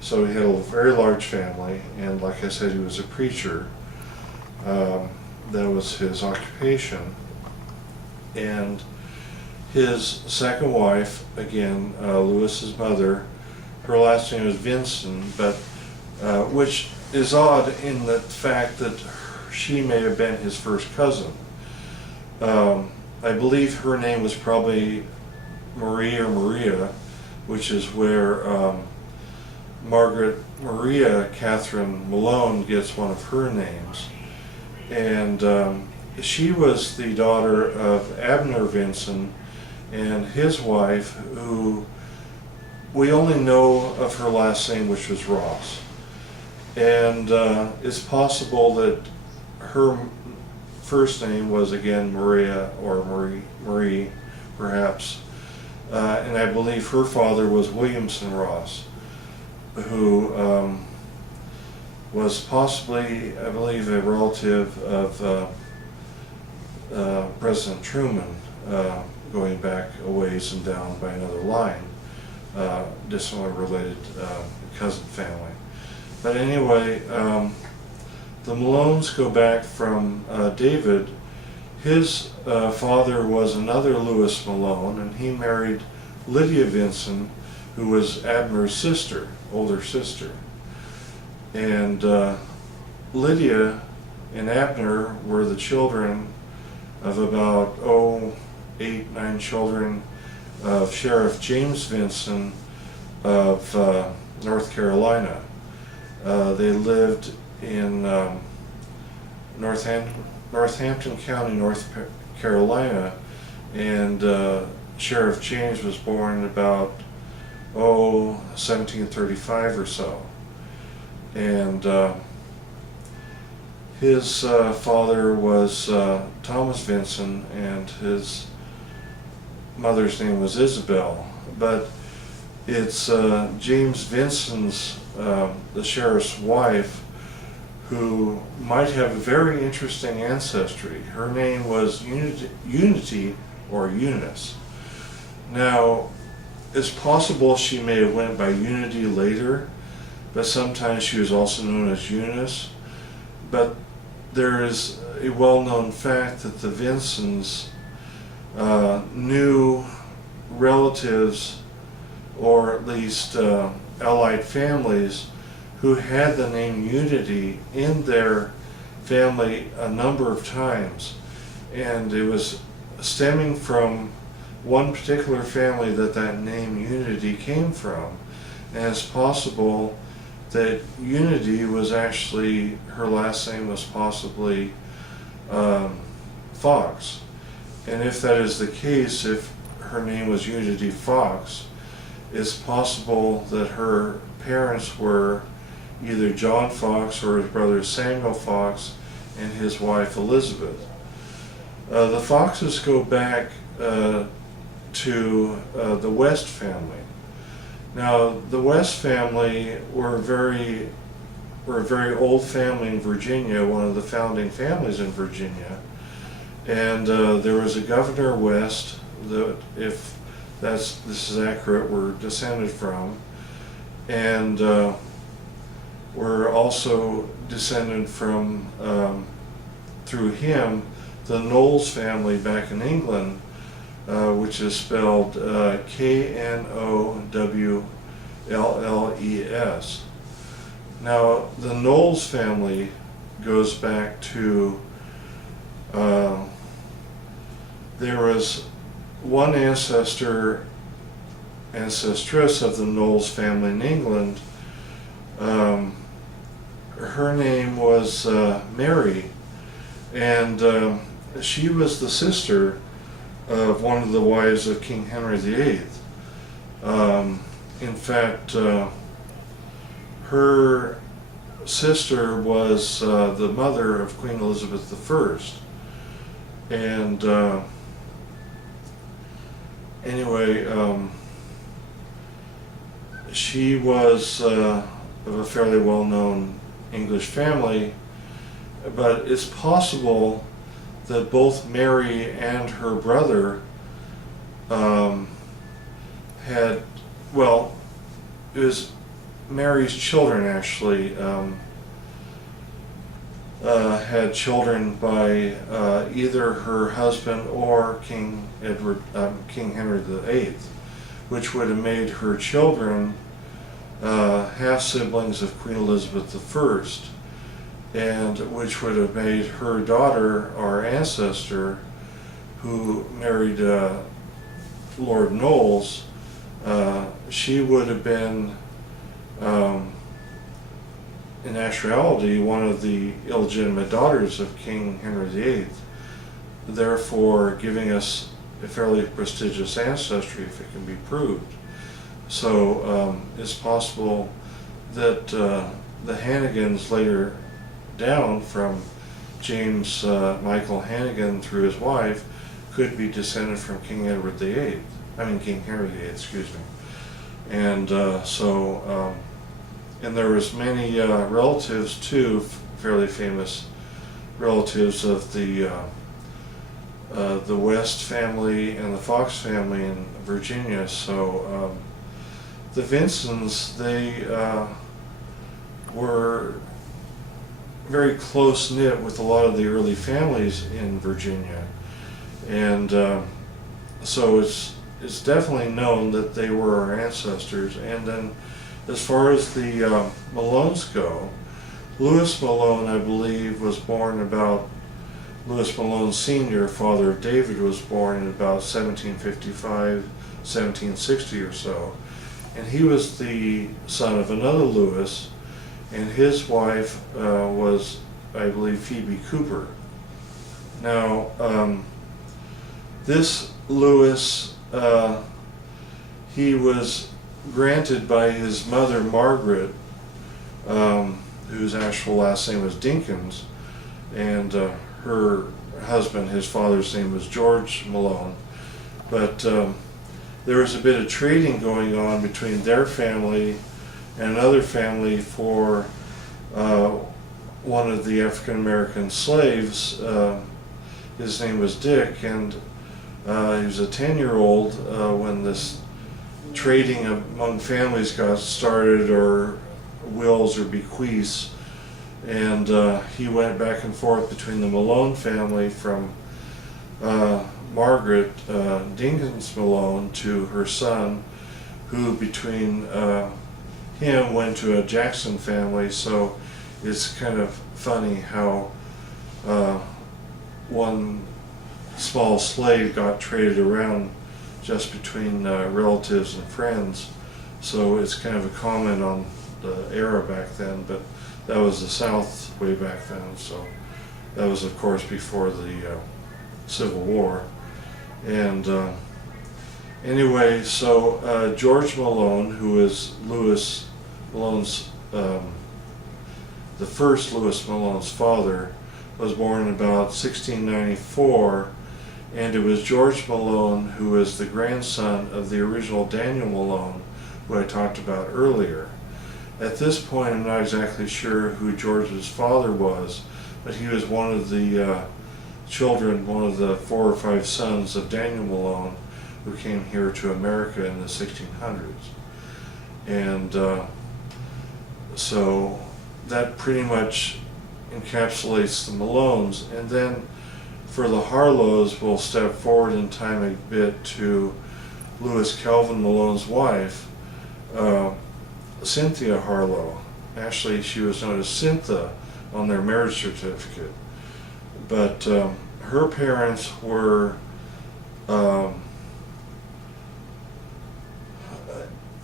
So he had a very large family, and like I said, he was a preacher. That was his occupation. And his second wife, again, Lewis's mother, her last name was Vincent, but which is odd in the fact that she may have been his first cousin. I believe her name was probably Marie or Maria, which is where Margaret Maria Catherine Malone gets one of her names. And she was the daughter of Abner Vinson and his wife, who we only know of her last name, which was Ross. And it's possible that her first name was again Maria or Marie perhaps. And I believe her father was Williamson Ross, who was possibly, I believe, a relative of President Truman, going back a ways and down by another line, distantly related cousin family. But anyway, the Malones go back from David. His father was another Lewis Malone, and he married Lydia Vinson, who was Abner's sister, older sister. And Lydia and Abner were the children of about 8, 9 children of Sheriff James Vinson of North Carolina. They lived in Northampton County, North Carolina, and Sheriff James was born about 1735 or so. And his father was Thomas Vinson, and his mother's name was Isabel. But it's James Vinson's, the sheriff's wife, who might have a very interesting ancestry. Her name was Unity or Eunice. Now, it's possible she may have went by Unity later, but sometimes she was also known as Eunice. But there is a well-known fact that the Vinsons knew relatives, or at least allied families, who had the name Unity in their family a number of times. And it was stemming from one particular family that name Unity came from. And it's possible that Unity was actually, her last name was possibly Fox. And if that is the case, if her name was Unity Fox, it's possible that her parents were either John Fox or his brother Samuel Fox and his wife Elizabeth. The Foxes go back to the West family. Now, the West family were a very old family in Virginia, one of the founding families in Virginia. And there was a Governor West that, if this is accurate, we're descended from. And we're also descended from, through him, the Knowles family back in England, which is spelled Knowlles. Now, the Knowles family goes back to, there was one ancestress of the Knowles family in England. Her name was Mary, and she was the sister of one of the wives of King Henry VIII. In fact, her sister was the mother of Queen Elizabeth I. And anyway, she was of a fairly well-known English family, but it's possible that both Mary and her brother had, well, it was Mary's children actually had children by either her husband or King Henry VIII, which would have made her children half siblings of Queen Elizabeth I, and which would have made her daughter, our ancestor, who married Lord Knowles, she would have been, in actuality, one of the illegitimate daughters of King Henry VIII, therefore giving us a fairly prestigious ancestry if it can be proved. So it's possible that the Hannegans later down from James Michael Hannegan through his wife could be descended from King Edward VIII. I mean King Henry VIII, excuse me. And and there was many relatives too, fairly famous relatives of the West family and the Fox family in Virginia. So the Vincents, they were very close knit with a lot of the early families in Virginia, and so it's definitely known that they were our ancestors. And then as far as the Malones go, Lewis Malone, I believe, was born about, Lewis Malone Sr., father of David, was born in about 1755, 1760 or so, and he was the son of another Lewis, and his wife was, I believe, Phoebe Cooper. Now, this Lewis, he was granted by his mother Margaret, whose actual last name was Dinkins, and her husband, his father's name was George Malone, but there was a bit of trading going on between their family and another family for one of the African American slaves. His name was Dick, and he was a 10-year-old when this trading among families got started, or wills or bequeaths, and he went back and forth between the Malone family from Margaret Dinkins Malone to her son, who between him went to a Jackson family. So it's kind of funny how one small slave got traded around just between relatives and friends. So it's kind of a comment on the era back then, but that was the South way back then. So that was, of course, before the Civil War. And anyway, so George Malone, who is Lewis Malone's, the first Lewis Malone's father, was born in about 1694, and it was George Malone who is the grandson of the original Daniel Malone, who I talked about earlier. At this point, I'm not exactly sure who George's father was, but he was one of the children, one of the 4 or 5 sons of Daniel Malone, who came here to America in the 1600s. And so that pretty much encapsulates the Malones. And then for the Harlows, we'll step forward in time a bit to Lewis Calvin Malone's wife, Cynthia Harlow. Actually, she was known as Cintha on their marriage certificate. But her parents were, well,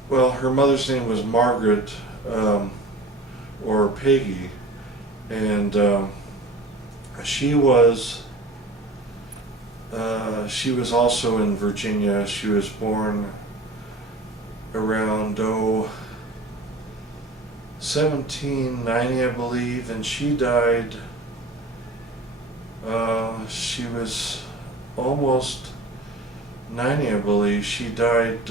her mother's name was Margaret, or Peggy, and she was also in Virginia. She was born around 1790, I believe, and she died, she was almost 90, I believe. She died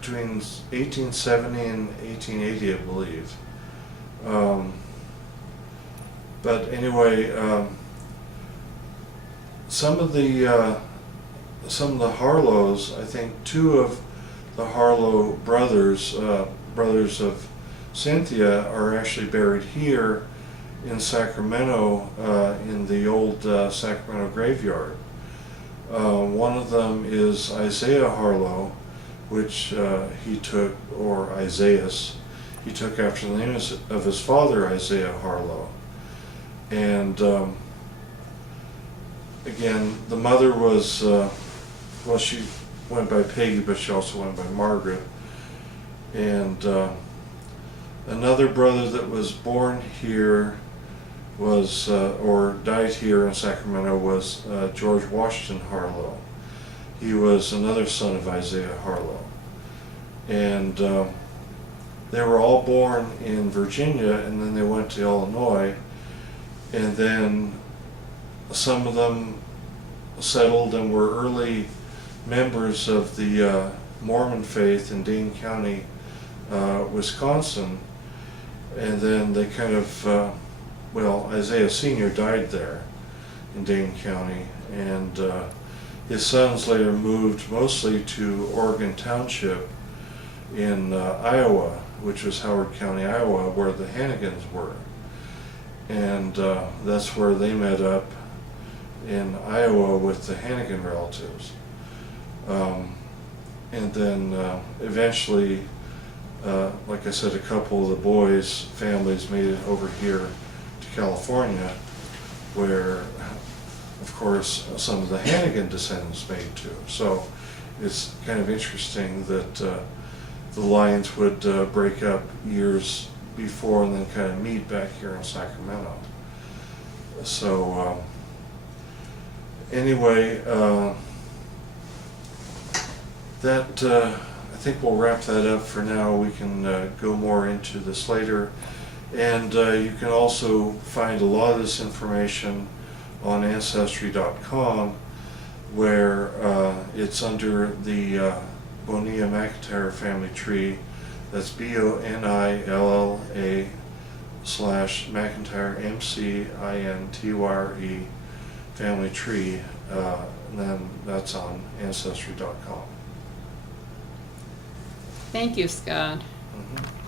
between 1870 and 1880, I believe. But anyway, some of the Harlows, I think 2 of the Harlow brothers, brothers of Cynthia are actually buried here in Sacramento, in the old Sacramento graveyard. One of them is Isaiah Harlow, which he took, or Isaias, he took after the name of his father, Isaiah Harlow. And again, the mother was, well, she went by Peggy, but she also went by Margaret. And another brother that was born here was, or died here in Sacramento, was George Washington Harlow. He was another son of Isaiah Harlow. And they were all born in Virginia, and then they went to Illinois, and then some of them settled and were early members of the Mormon faith in Dane County, Wisconsin. And then they kind of, well, Isaiah Sr. died there in Dane County, and his sons later moved mostly to Oregon Township in Iowa, which was Howard County, Iowa, where the Hannegans were. And that's where they met up in Iowa with the Hannegan relatives. And then eventually, like I said, a couple of the boys' families made it over here to California, where, of course, some of the Hannegan descendants made too. So it's kind of interesting that the lines would break up years before and then kind of meet back here in Sacramento. So anyway, that I think we'll wrap that up for now. We can go more into this later, and you can also find a lot of this information on Ancestry.com, where it's under the Bonilla McIntyre family tree. That's BONILLA / McIntyre MCINTYRE family tree, and then that's on Ancestry.com. Thank you, Scott. Mm-hmm.